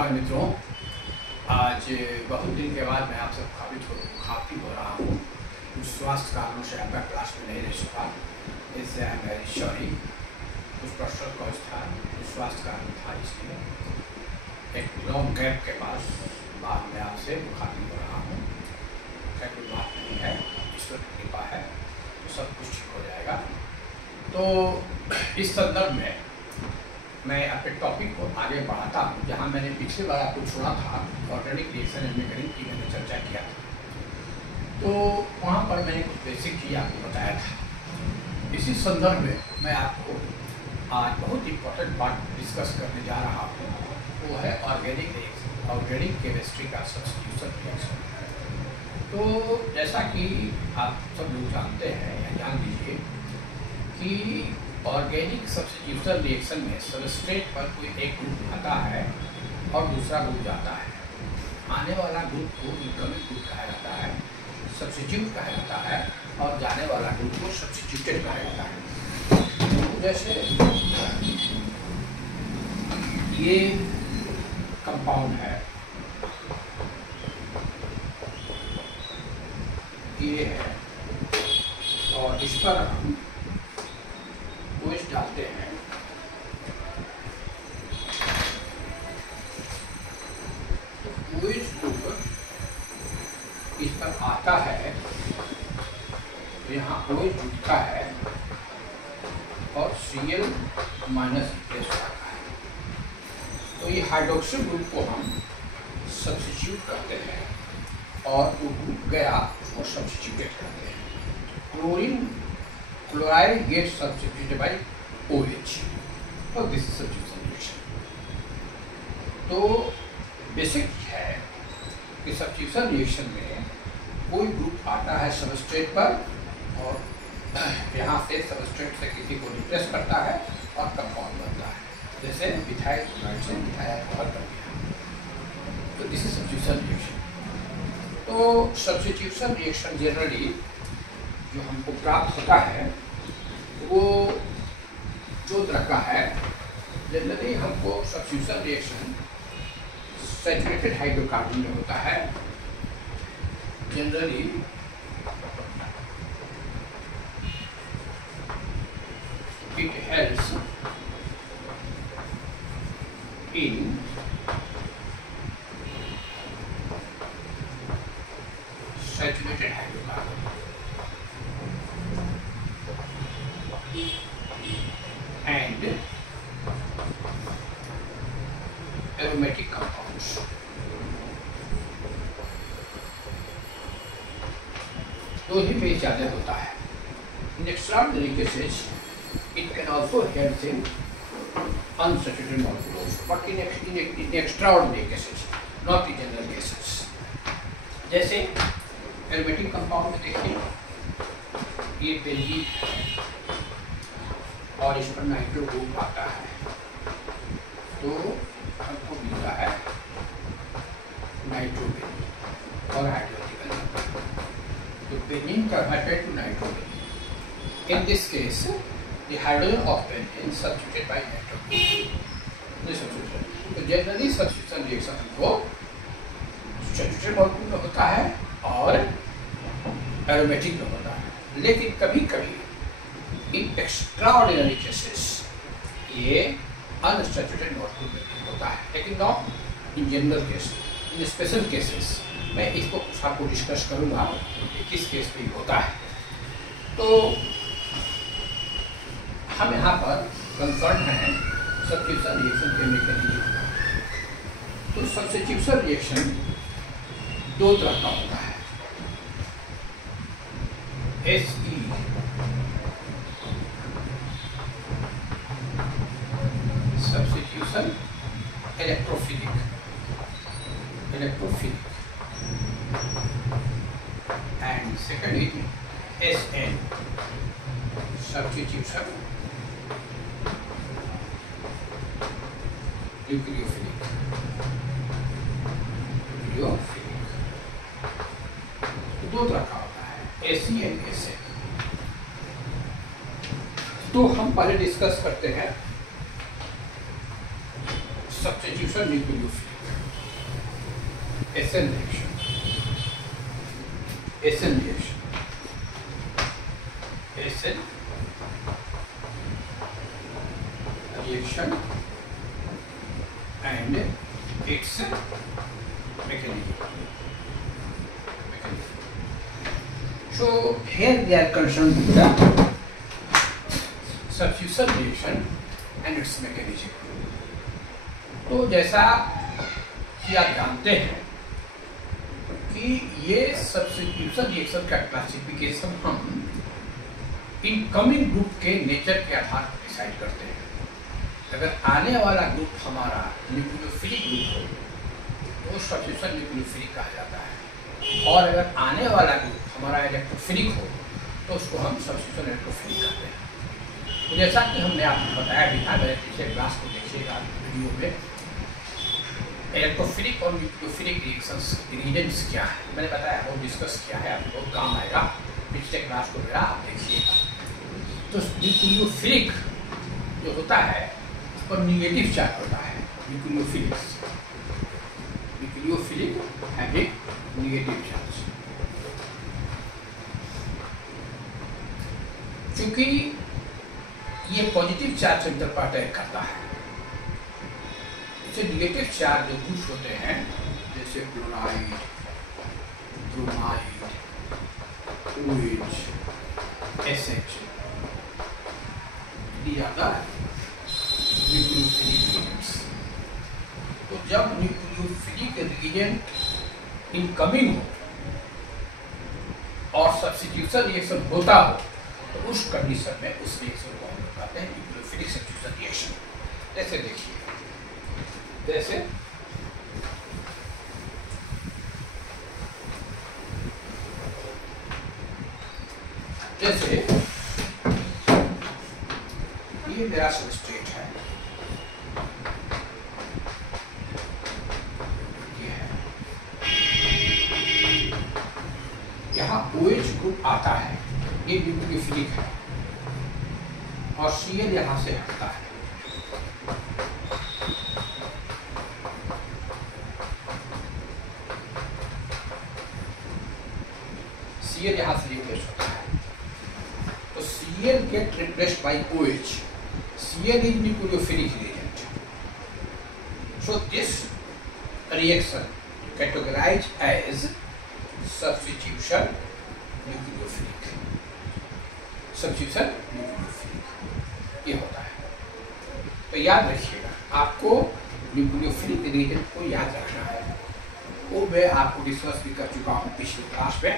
नमस्कार मित्रों। आज बहुत दिन के बाद मैं आपसे काफ़ी हो रहा हूँ। कुछ स्वास्थ्य कारणों से आपका क्लास में नहीं रह सका, इससे आई एम वेरी सॉरी। कुछ पर्सनल कॉज था, कुछ स्वास्थ्य कारण था, इसलिए एक लॉन्ग गैप के बाद मैं आपसे काफ़ी हो रहा हूँ। क्या कोई बात नहीं है, ईश्वर की कृपा है, तो सब कुछ ठीक हो जाएगा। तो इस संदर्भ में मैं अपने टॉपिक को आगे बढ़ाता हूँ, जहाँ मैंने पिछले बार आपको छोड़ा था ऑर्गेनिक रिएक्शन एंड मैकेनिज्म की मैंने चर्चा किया था। तो वहाँ पर मैंने कुछ बेसिक चीज़ आपको बताया था। इसी संदर्भ में मैं आपको आज बहुत इंपॉर्टेंट बात डिस्कस करने जा रहा हूँ, वो है ऑर्गेनिक रिएक्शन, ऑर्गेनिक केमिस्ट्री का सब्स्टिट्यूशन रिएक्शन। तो जैसा कि आप सब लोग जानते हैं या जान लीजिए कि ऑर्गेनिक सब्स्टिट्यूशन रिएक्शन में सबस्ट्रेट पर कोई एक ग्रुप आता है और दूसरा ग्रुप जाता है। आने वाला ग्रुप को इनकमिंग ग्रुप कहा जाता है, सब्स्टिट्यूट कहा जाता है, और जाने वाला ग्रुप को सब्स्टिट्यूटेड कहा जाता है। जैसे ये कंपाउंड है, ये है, और इस पर हम OH डालते हैं। तो OH ग्रुप इस पर आता है, तो यहाँ OH जुड़ता है और Cl माइनस प्लस आता है। तो ये हाइड्रोक्सिल ग्रुप को हम सब्स्टिट्यूट करते हैं और वो ग्रुप गया उसको सब्स्टिट्यूटेड करते हैं। Chloride gets substituted by OH, और दिस इज सब्स्टिट्यूशन रिएक्शन। तो बेसिक है कि सब्स्टिट्यूशन रिएक्शन में कोई ग्रुप आता है सबस्ट्रेट पर, और यहाँ से सबस्ट्रेट से किसी को रिप्लेस करता है और कंपाउंड बनता है, जैसे मिथाइल क्लोराइड से मिथाइल अल्कोहल कर दिया। तो दिस इज सब्स्टिट्यूशन रिएक्शन। तो सब्स्टिट्यूशन रिएक्शन जनरली जो हमको प्राप्त होता है वो दो तरह का है। जनरली हमको सब्स्टिट्यूशन रिएक्शन सैचुरेटेड हाइड्रोकार्बन में होता है। Generally it helps in saturated hydrocarbon and aromatic compounds. दो ही में ज़्यादा होता है। In extraordinary cases, it can also help in unsaturated molecules, but in extraordinary cases, not in general cases. जैसे aromatic compound में देखिए, ये बेंजीन है और इस पर नाइट्रो ग्रुप आता है, तो हमको मिलता है नाइट्रोबेंजीन और हाइड्रोजन। तो benzene converted to nitrobenzene. In this case the hydrogen of benzene substituted by nitrobenzene. तो जनरली सब्स्टिट्यूशन रिएक्शन हमको सैचुरेटेड मॉलिक्यूल में होता है और एरोमेटिक में होता है, लेकिन कभी कभी इन एक्स्ट्राऑर्डिनरी केसेस ये अनसैचुरेटेड मॉलिक्यूल में होता है, लेकिन not in general case. In special cases मैं इसको कुछ आपको डिस्कस करूँगा कि किस केस में होता है। तो हम यहाँ पर कंसर्न हैं सब्स्टिट्यूशन रिएक्शन के मैकेनिज्म। तो सब्स्टिट्यूशन रिएक्शन दो तरह का होता है। SE substitution electrophilic and second is SN substitution nucleophilic। दो तरह का होता है SE and SN। तो हम पहले डिस्कस करते हैं substitution nucleophilic. SN reaction, SN reaction, SN reaction and its mechanism. So here they are concerned with the substitution reaction and its mechanism. तो जैसा कि आप जानते हैं कि ये सब्स्टिट्यूशन रिएक्शन का क्लासिफिकेशन हम इनकमिंग ग्रुप के नेचर के आधार पर डिसाइड करते हैं। अगर आने वाला ग्रुप हमारा न्यूक्लियोफिलिक ग्रुप हो तो सब्स्टिट्यूशन न्यूक्लियोफिलिक कहा जाता है, और अगर आने वाला ग्रुप हमारा इलेक्ट्रोफिलिक हो तो उसको हम सब्स्टिट्यूशन इलेक्ट्रोफिलिक कहते हैं। तो जैसा कि हमने आपको बताया भी था, मेरे पिछले क्लास को देखिएगा वीडियो में, इलेक्ट्रोफिलिक और न्यूक्लियोफिलिक रिएजेंट्स क्या है मैंने बताया, वो डिस्कस किया है, आपको बहुत काम आएगा। पिछले क्लास को मेरा आप देखिएगा। तो न्यूक्लियोफिलिक जो होता है और निगेटिव चार्ज होता है, न्यूक्लियोफिलिक हैविंग निगेटिव चार्ज। क्योंकि ये पॉजिटिव चार्ज सेंटर पर अटैक करता है, इसे निगेटिव चार्ज जो कुछ होते हैं जैसे chloride, bromide, OH, SH, nucleophilic reagents. तो जब न्यूक्लियोफिलिक रिएजेंट इनकमिंग हो और सब्स्टिट्यूशन रिएक्शन होता हो तो उस कंडीशन में उस रिएक्शन को हम कहते हैं न्यूक्लियोफिलिक सब्स्टिट्यूशन रिएक्शन। जैसे देखिए, जैसे ये मेरा सबस्ट्रेट है, ये है, यहाँ OH ग्रुप आता है, ये न्यूक्लियोफिलिक है, और Cl यहाँ से हटता है। Cl यहाँ से रिप्लेस होता है, तो Cl get replaced by OH. Cl is nucleophilic reagent. So this reaction categorized as substitution nucleophilic. Substitution nucleophilic ये होता है। तो याद रखिएगा, आपको न्यूक्लियोफिलिक रिएजेंट को याद रखना है। वो मैं आपको डिस्कस भी कर चुका हूँ पिछले क्लास में,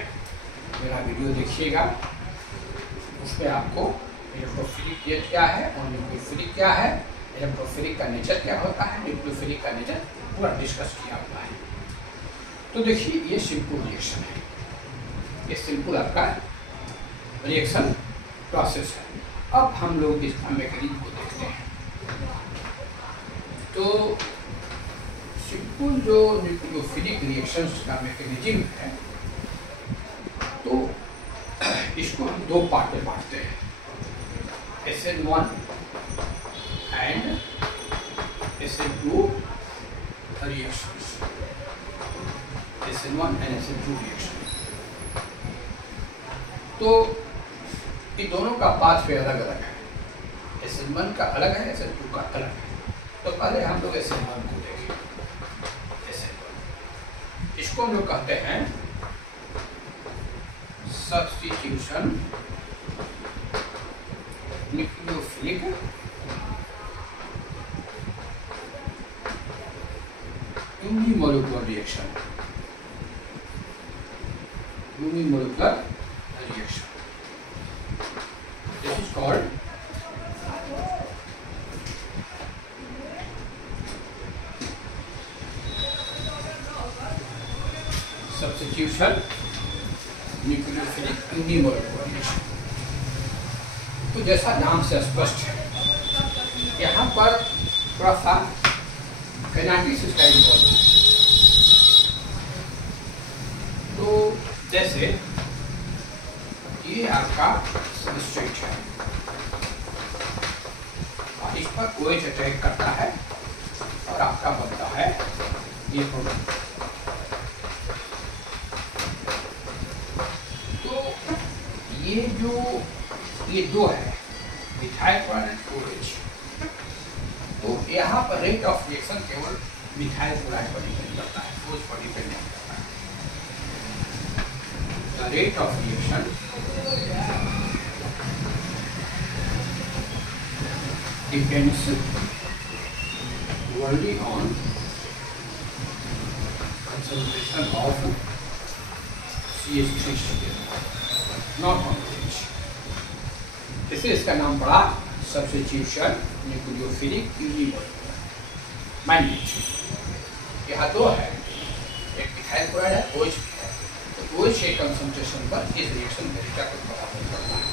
मेरा वीडियो देखिएगा, उसमें आपको इलेक्ट्रोफिलिक रिएजेंट क्या है और न्यूक्लियोफिलिक क्या है, इलेक्ट्रोफिलिक का नेचर क्या होता है, न्यूक्लियोफिलिक का नेचर पूरा डिस्कस किया हुआ है। तो देखिए, ये सिंपल रिएक्शन है, ये सिंपल आपका रिएक्शन प्रोसेस है। अब हम लोग इसका मैकेनिज्म को देखते हैं। तो सिंपल जो न्यूक्लियोफिलिक रिएक्शंस का मैकेनिज्म है, तो इसको हम दो पार्ट में बांटते हैं, SN1 and SN2 reactions, SN1 and SN2 reaction. तो ये दोनों का पाथवे अलग अलग है, SN1 का अलग है, SN2 का अलग है। तो पहले हम लोग SN1 को देखें। SN1 इसको हम लोग कहते हैं substitution nucleophilic unimolecular reaction, unimolecular reaction. This is called substitution nucleophilic unimolecular reaction. तो जैसा नाम से स्पष्ट है, यहाँ पर थोड़ा सा काइनेटिक्स इसका इन्वॉल्व है। तो जैसे ये आपका सबस्ट्रेट है और इस पर OH अटैक करता है और आपका बनता है ये प्रोडक्ट। ये दो है मिथाइल क्लोराइड एंड OH, तो यहाँ पर रेट ऑफ रिएक्शन केवल मिथाइल क्लोराइड पर डिपेंड करता है, OH पर डिपेंड नहीं करता है। The rate of reaction depends only on concentration of CH3Cl, not on OH। इसलिए इसका नाम पड़ा सब्स्टिट्यूशन न्यूक्लियोफिलिक यूनिमोलिकुलर। मान लीजिए यहाँ दो है, एक मिथाइल क्लोराइड है, OH भी है, तो OH के कंसंट्रेशन पर इस रिएक्शन का रेट को प्रभावित करता है।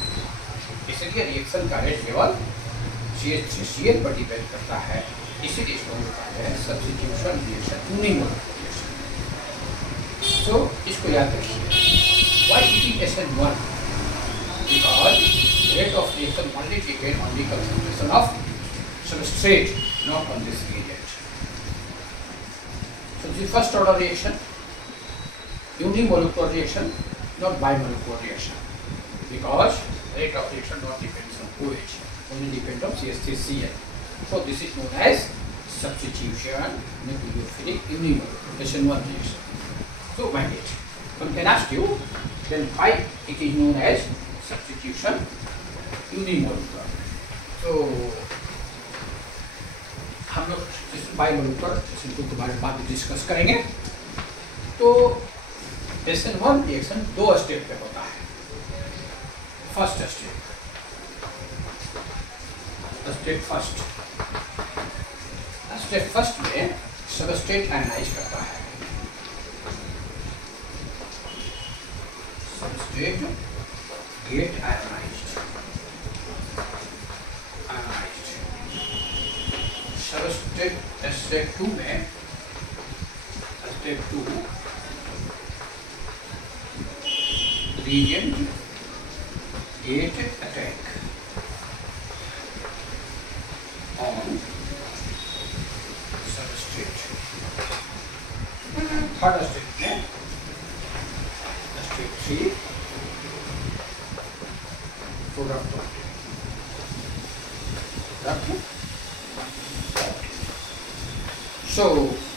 इसलिए रिएक्शन का रेट केवल CH3Cl पर डिपेंड करता है, इसीलिए इसको हम कहते हैं सब्स्टिट्यूशन रिएक्शन यूनिमोलिकुलर रिएक्शन। तो इसको याद रखिए, why it is SN1, because rate of reaction only depend on the concentration of substrate, not on this reagent. So this is first order reaction, unimolecular reaction, not bimolecular reaction, because rate of reaction not depends on OH, only depends on CH3Cl. So this is known as substitution nucleophilic unimolecular SN1 reaction. So mind it. One can ask you, then why it is known as substitution unimolecular? तो हम लोग biomolecular SN2 के बारे में बाद में discuss करेंगे। तो SN1 रिएक्शन दो स्टेप पे होता है। फर्स्ट स्टेप फर्स्ट में सबस्ट्रेट आयनाइज करता है, सबस्ट्रेट गेट आयनाइज्ड। स्टेप 2 में reagent gate attack on substrate। Third step में step 3 product. So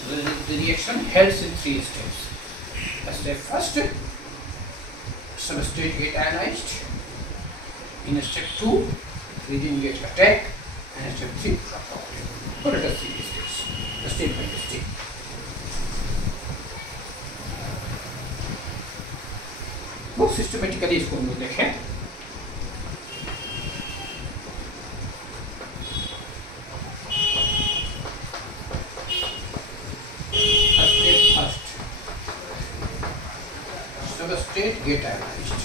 the reaction helps in 3 steps. Step first, substrate get ionized. In step 2, reagent gets attacked, and step 3 product. So let us see these steps, step by step. बहुत systematically इसको हम लोग देखें। Substrate get ionized.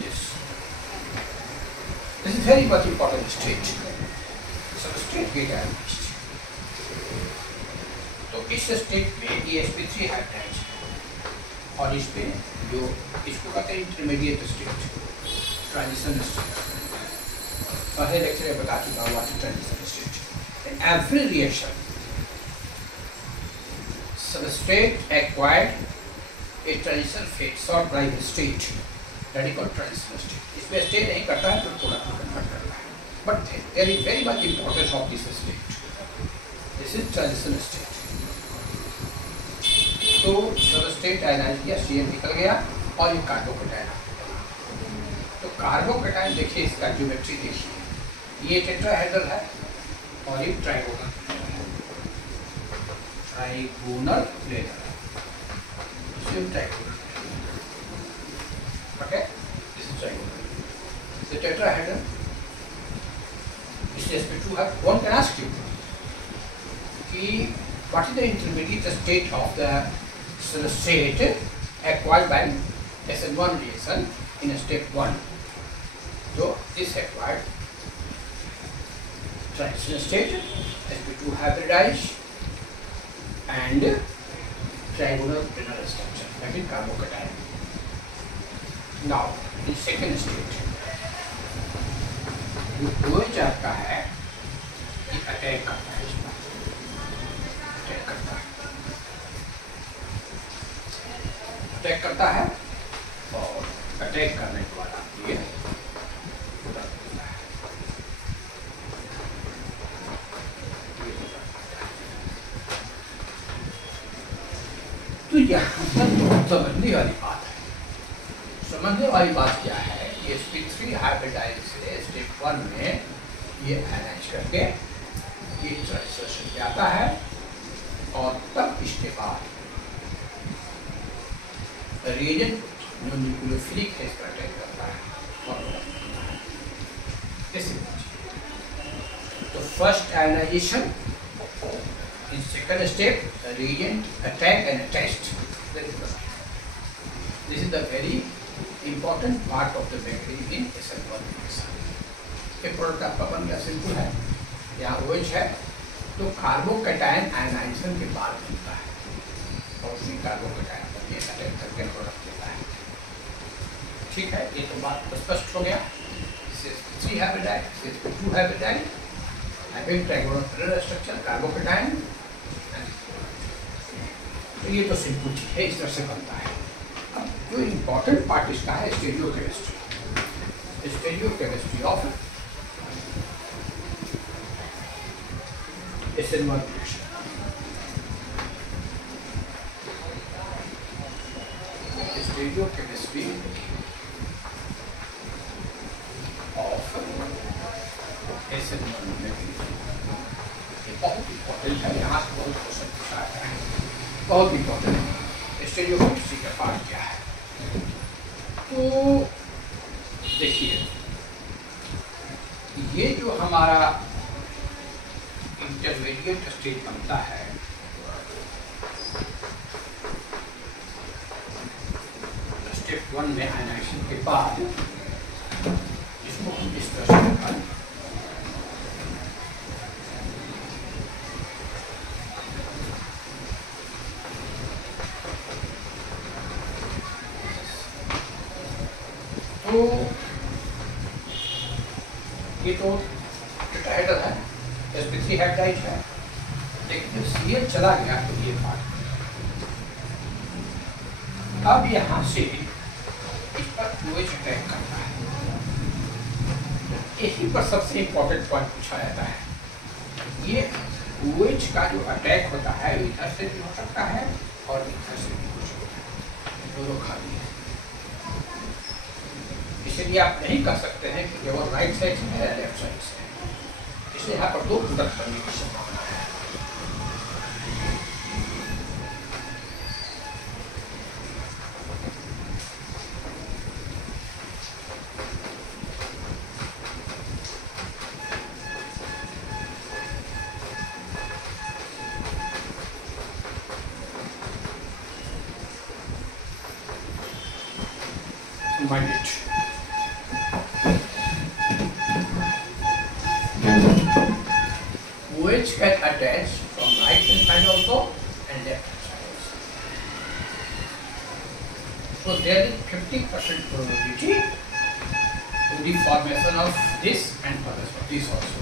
Yes, this is very much important stage. Substrate get ionized. तो इस state में sp3 hybridise और इस पे जो इसको कहते हैं इंटरमीडिएट स्टेट, ट्रांजिशन स्टेट। पहले लेक्चर में बता चुका हूँ what is transition state. In every reaction substrate acquired a transition phase or primary state, that is called transition state. इसमें state नहीं करता है तो थोड़ा कन्वर्ट करता है, but there is very much importance of this state. This is transition state. तो substrate ionise किया, CN निकल गया और ये कार्बोकेटायन। तो कार्बोकेटायन देखिए, इसका ज्योमेट्री देखिए, ये टेट्राहेड्रल है और ये ट्राइगोनल प्लेनर है, same trigonal. Okay, this is trigonal, the tetrahedral. इस sp2 है। वन कैन आस्क यू कि what is the intermediate state of the substrate acquired by SN1 reaction in step 1? So this acquired transition state, sp2 hybridized and trigonal planar structure, that is carbocation. Now in second state, जो OH आपका है ये attack करता है, इसमें attack करता है। Attack करता है और अटैक करने के बाद आपको ये तो यहाँ पर समझने वाली बात है। समझने वाली बात क्या है, sp3 हाइब्रिडाइज से स्टेप 1 में ये अरेंज करके ये ट्रांसलेशन पे आता है और तब इसके बाद रिएजेंट जो न्यूक्लियोफिलिक है इसका अटैक करता है और तो first ionization in second step the reagent attack and test. This is the very important part of the mechanism in SN1 reaction. ये प्रोडक्ट आपका बन गया, सिंपल है। यहाँ OH है तो कार्बोकैटायन आयनाइजेशन के बाद बनता है और उसी कार्बोकैटायन पर ये अटैक करके प्रोडक्ट देता है। ठीक है, ये तो बात स्पष्ट हो गया। sp3 हाइब्रिडाइड, sp2 हाइब्रिडाइड, having trigonal structure carbocation. तो ये तो सिंपल चीज है, इस तरह से बनता है। अब जो इम्पोर्टेंट पार्ट इसका है stereochemistry. Stereochemistry of SN1 reaction। Stereochemistry of SN1 mechanism ये बहुत इम्पोर्टेंट है। यहाँ से बहुत क्वेश्चन पूछा है, बहुत इम्पोर्टेंट है। स्टीरियोकेमिस्ट्री का पार्ट क्या है? तो देखिए, ये जो हमारा इंटरमीडिएट स्टेज बनता है, स्टेप 1 में आयनाइजेशन के बाद इसको हम इस तरह से निकालें। तो ये तो टेट्राहेड्रल है, sp3 हाइब्रिडाइड है, लेकिन जब CH चला गया तो ये पार्ट अब यहाँ से इस पर OH अटैक करता है। यही पर सबसे इम्पोर्टेंट पॉइंट पूछा जाता है। ये OH का जो अटैक होता है इधर से भी हो सकता है और इधर से भी हो सकता है, दोनों खाली है। इसलिए आप नहीं कह सकते हैं कि केवल राइट साइड से है लेफ्ट साइड से, इसलिए यहाँ पर दो प्रोडक्ट बनने की संभावना है। Mind it. OH can attach from right hand side also and left hand side also. So there is 50% probability to the formation of this and formation of this also.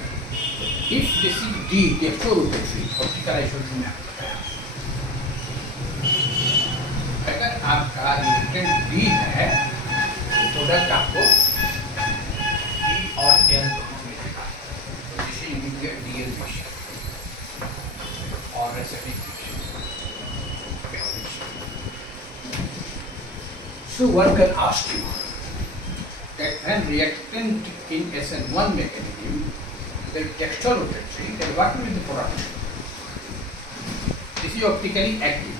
If this is D, dextrorotatory, optical isotope में आपको बताया। अगर आपका reactant D है, product आपको D और L मिलेगा, जिसे इमीडिएट DL मिशन और रेसिपिक mission. So one can ask you that when reactant in SN1 mechanism the dextrorotatory, then what will be the product? This is optically active.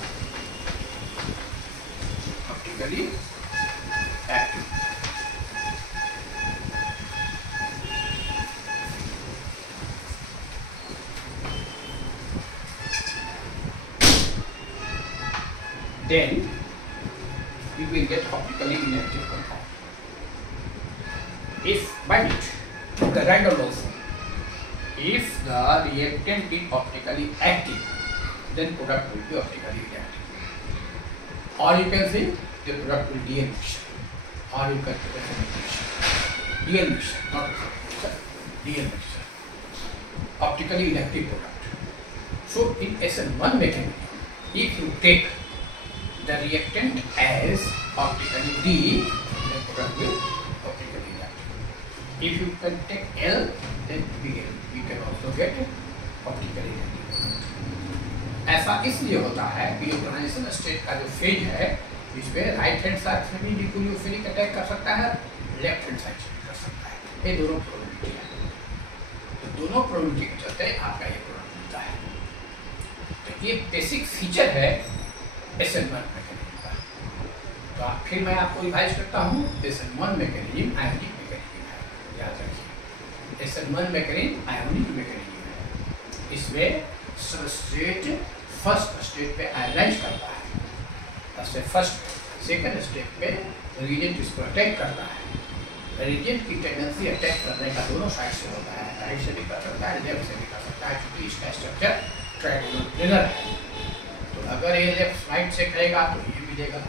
Optically active. Then you will get optically inactive compound. If by it, the random also, if the reactant is optically active, then product will be optically inactive. Or you can say the product will DL mixture, or you can say SN mixture. DL mixture, not SN, DL mixture. Optically inactive product. So in SN1 mechanism, if you take the reactant as optically D, then product will optically reactive. If you can take L, then we can also get optically reactive. ऐसा इसलिए होता है कि जो transition state का जो phase है, इसमें राइट हैंड साइड से भी डिक्यूलियोफिलिक अटैक कर सकता है, लेफ्ट हैंड साइड से भी कर सकता है। ये दोनों प्रोबेबिलिटी है, तो दोनों प्रोबेबिलिटी के चलते आपका ये प्रोडक्ट मिलता है। तो ये बेसिक फीचर है SN1 मैकेनिज्म का। तो फिर मैं आपको रिवाइज करता हूँ। SN1 मैकेनिज्म आयोनिक मैकेनिज्म है, याद रखिए। SN1 मैकेनिज्म आयोनिक मैकेनिज्म है। इसमें सबस्ट्रेट फर्स्ट स्टेट पे आयनाइज करता है, फर्स्ट सेकंड स्टेप पे रिएजेंट इसको अटैक करता है। रिएजेंट की टेंडेंसी अटैक करने का दोनों साइड से होता है, राइट से भी कर सकता है, लेफ्ट से भी कर सकता है, क्योंकि इसका स्ट्रक्चर ट्रायंगुलर प्लेनर है। तो अगर ये लेफ्ट राइट से करेगा तो ये मिलेगा,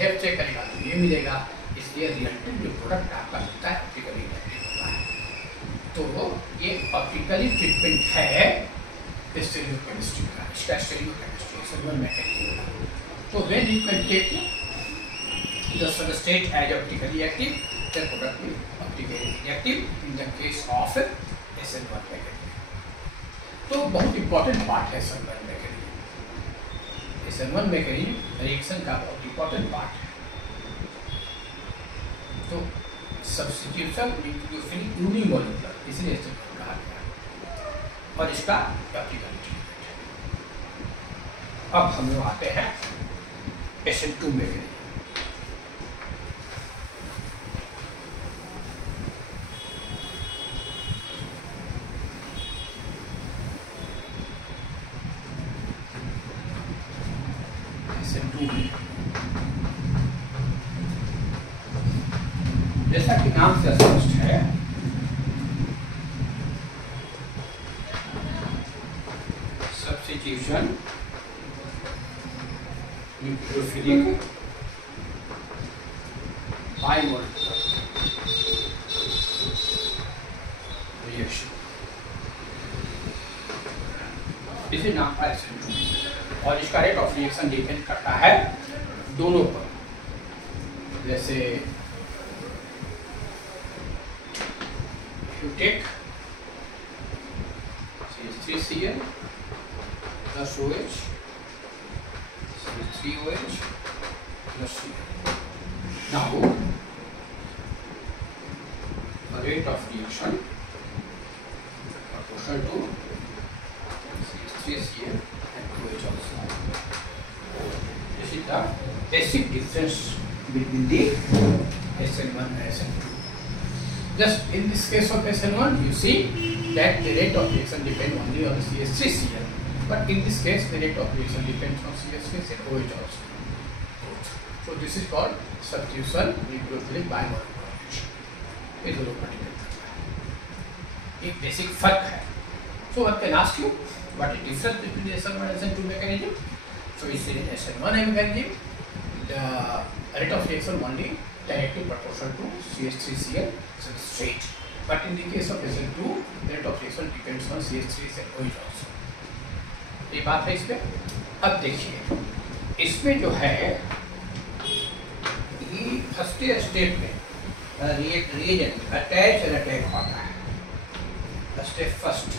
लेफ्ट से करेगा तो ये मिलेगा, इसलिए रिएक्टिव जो प्रोडक्ट आपका मिलता है ऑप्टिकली रिएक्टिव होता है। तो ये ऑप्टिकली ट्रीटमेंट है स्टीरियोकेमिस्ट्री का, इसका स्टीरियोकेमिस्ट्री SN1 मैकेनिज्म। तो when you can take the substrate as optically active, the product will optically reactive in the case of SN1 mechanism. तो बहुत इंपॉर्टेंट पार्ट है SN1 mechanism. SN1 mechanism reaction का बहुत important part है। तो substitution nucleophilic यूनिमोलेकुलर, इसलिए SN1 कहा गया, और इसका ऑप्टिकल ट्रीटमेंट है। अब हम लोग आते हैं SN2 मैकेनिज्म। जैसा कि नाम से स्पष्ट है, सब्स्टिट्यूशन न्यूक्लियोफिलिक बाइमोलेकुलर रिएक्शन, इसी नाम का SN2। और इसका रेट ऑफ रिएक्शन डिपेंड करता है दोनों पर। जैसे you take CH3Cl plus OH, CH3OH plus Cl. Now, the rate of reaction proportional to CH3Cl and OH also. This is the basic difference between the SN1 and SN2. Just in this case of SN1, you see that the rate of reaction depends only on the CH3Cl, but in this case, the rate of reaction depends on CH3 and OH also. So this is called substitution nucleophilic bimolecular reaction. ये दोनों का depend करता है, एक basic फर्क है। So one can ask you, what is difference between SN1 and SN2 mechanism? So in SN1 mechanism, the rate of reaction only directly proportional to CH3Cl substrate, but in the case of SN2, the rate of reaction depends on CH3 and OH also. ये बात है इसमें। अब देखिए, इसमें जो है ये फर्स्ट स्टेप में रिएजेंट अटैच एंड अटैक होता है। Step first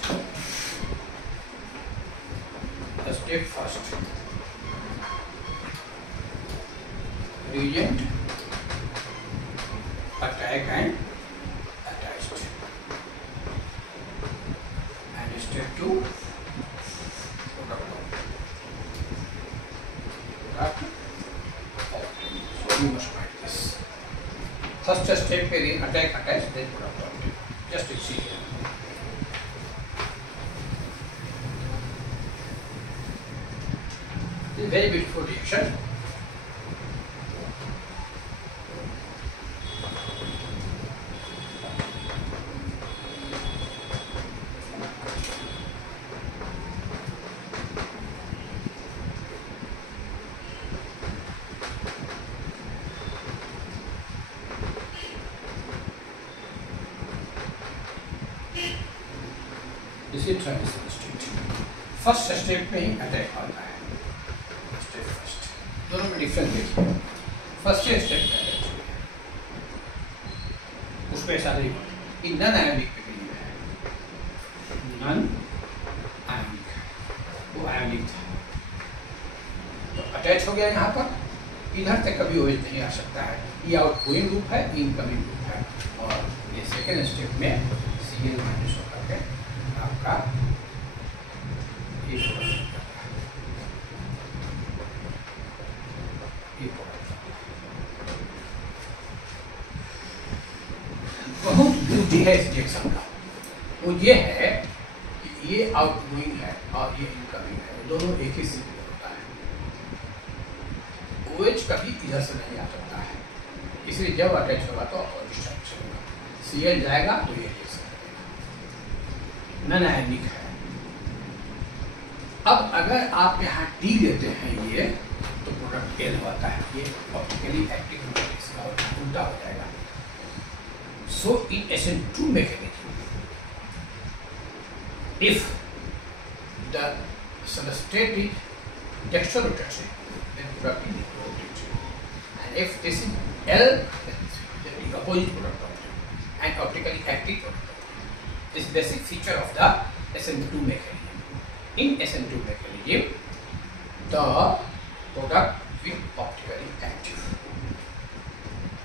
reagent attack and attached, and step 2 product. So you must write this. First step पे attack attached, then product. Just to see here. This is very beautiful reaction. This is transition state. First step में ही attack आता है। Step first दोनों में difference देखिए। First step है उसमें ऐसा नहीं होता कि नन आयोनिक के लिए है, नन आयोनिक वो आयोनिक था तो अटैच हो गया यहाँ पर, इधर से कभी ओएच नहीं आ सकता है। ये आउटगोइंग ग्रुप है, इनकमिंग ग्रुप है और ये सेकेंड स्टेप में Cl माइनस होकर के आपका बहुत ब्यूटी है इस रिएक्शन का, वो ये है कि ये आउटगोइंग है और ये इनकमिंग है, दोनों एक ही सीट में होता है। OH कभी इधर से नहीं आ सकता है, इसलिए जब अटैच होगा तो अपोजिट साइड से होगा। Cl जाएगा तो ये रिएक्शन करेगा, नन आयनिक है। अब अगर आप यहाँ D लेते हैं ये तो प्रोडक्ट L होता है, ये ऑप्टिकली एक्टिव इसका उल्टा हो जाएगा। So in SN2 mechanism, if the substrate is dextrorotating, then product is rotating. And if this is L, then the opposite product of it, and optically active product of it. This is basic feature of the SN2 mechanism. In SN2 mechanism, the product will optically active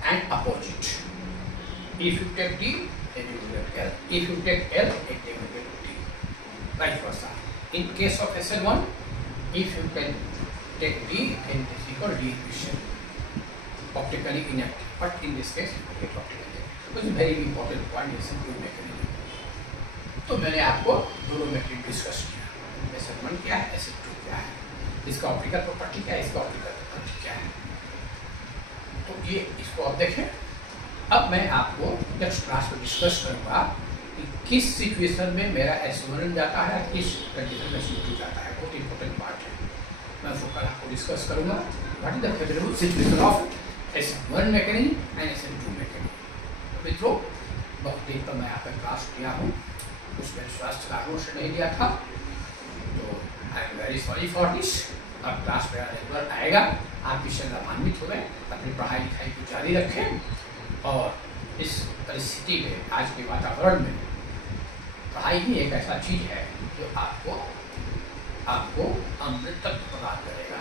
and opposite. If you take D, then you will get L. If you take L, then you will get D. Vice versa. In case of SN1, if you can take D, then it is equal D equation, optically inactive. But in this case, you will get optically active. Which is very important point in SN2 mechanism. तो मैंने आपको दोनों mechanism discuss किया, SN1 क्या है, SN2 क्या है, इसका ऑप्टिकल प्रॉपर्टी क्या है, इसका ऑप्टिकल प्रॉपर्टी क्या है। तो ये इसको आप देखें। अब मैं आपको नेक्स्ट क्लास में डिस्कस करूँगा कि किस सिचुएशन में मेरा S1 जाता है, किस कंडीशन में S2 जाता है। बहुत इंपॉर्टेंट पार्ट है, मैं उसको कल आपको डिस्कस करूँगा। What is the favourable situation of S1 mechanism and SN2 mechanism. मित्रों, बहुत दिन पर मैं यहाँ पर क्लास किया हूँ, उसमें स्वास्थ्य कारणों से नहीं लिया था, तो I am very sorry for this. अब क्लास मेरा रेगुलर आएगा, आप इससे लाभान्वित हो गए, अपनी पढ़ाई लिखाई को जारी रखें और इस परिस्थिति में, आज के वातावरण में पढ़ाई ही एक ऐसा चीज़ है जो आपको अमृत प्रदान करेगा।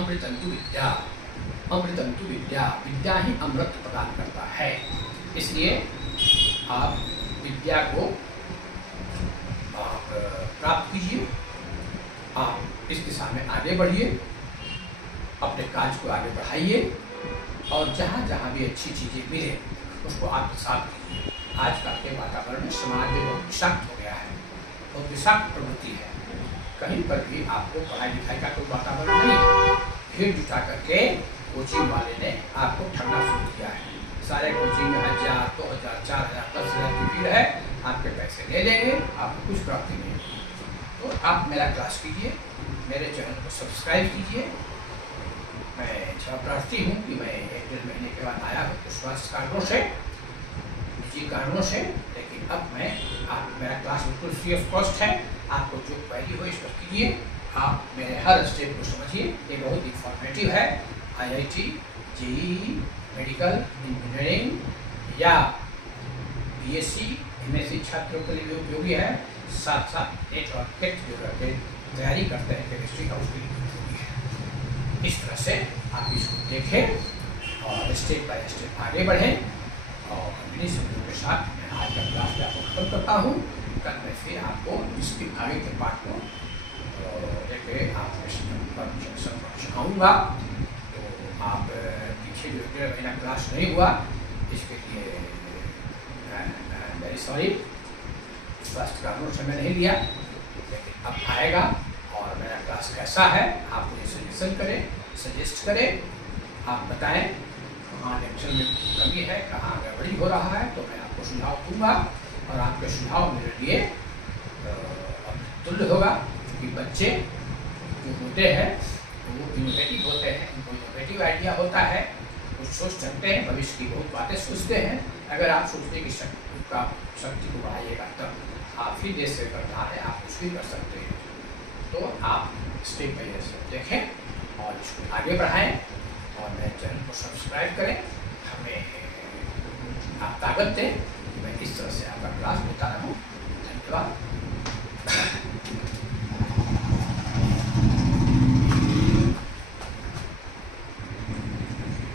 अमृतंतु विद्या, अमृतंतु विद्या, विद्या ही अमृत प्रदान करता है। इसलिए आप विद्या को प्राप्त कीजिए, आप इस दिशा में आगे बढ़िए, अपने कार्य को आगे बढ़ाइए और जहाँ जहाँ भी अच्छी चीज़ें मिले उसको आप साथ कीजिए। आजकल के वातावरण में समाज में बहुत विषाक्त हो गया है, बहुत विषाक्त प्रवृत्ति है, कहीं पर भी आपको पढ़ाई लिखाई का कोई वातावरण नहीं है। भीड़ जुटा करके कोचिंग वाले ने आपको ठगना शुरू किया है। सारे कोचिंग में 1000, 2000, 4000, 10,000 की भीड़ है, आपके पैसे ले लेंगे, आपको कुछ प्राप्ति नहीं। तो आप मेरा क्लास कीजिए, मेरे चैनल को सब्सक्राइब कीजिए। मैं क्षमा प्रार्थी हूँ कि मैं 1-1.5 महीने के बाद आया हूँ कुछ स्वास्थ्य कारणों से, निजी कारणों से, लेकिन अब मैं आप मेरा क्लास बिल्कुल फ्री ऑफ कॉस्ट है। आपको जो क्वेरी हो इस पर कीजिए, आप मेरे हर स्टेप को समझिए, ये बहुत इंफॉर्मेटिव है। IIT, JEE, मेडिकल इंजीनियरिंग या BSc, MSc छात्रों के लिए भी उपयोगी है। साथ साथ नेट और टेट जो करके तैयारी करते हैं केमिस्ट्री का, उसके लिए उपयोगी है। इस तरह से आप इसको देखें और स्टेप बाय स्टेप आगे बढ़ें। और इन्हीं शब्दों के साथ मैं आज का क्लास में आपको खत्म करता हूँ। कल मैं फिर आपको इसके आगे के पार्ट को लेके सिखाऊँगा। तो आप पीछे जो 1.5 महीना क्लास नहीं हुआ, इसके लिए वेरी सॉरी, स्वास्थ्य कारणों से मैं नहीं लिया, लेकिन अब आएगा। और मेरा क्लास कैसा है आप मुझे सजेशन करें, सजेस्ट करें, आप बताएं कहाँ लेक्चर में कमी है, कहाँ गड़बड़ी हो रहा है, तो मैं आपको सुझाव दूंगा और आपके सुझाव मेरे लिए तुल्य होगा। क्योंकि बच्चे जो होते हैं वो इनोवेटिव होते हैं, उनको इनोवेटिव आइडिया होता है, कुछ सोच सकते हैं, भविष्य की बहुत बातें सोचते हैं। अगर आप सोचने की शक्ति को बढ़ाइएगा तब आप ही देश से करता है, आप कुछ भी कर सकते हैं। तो आप स्टेप बाय स्टेप देखें और इसको आगे बढ़ाएं और मेरे चैनल को सब्सक्राइब करें। हमें आप ताकत दें। मैं इस तरह से आपका क्लास बता रहा हूँ। धन्यवाद।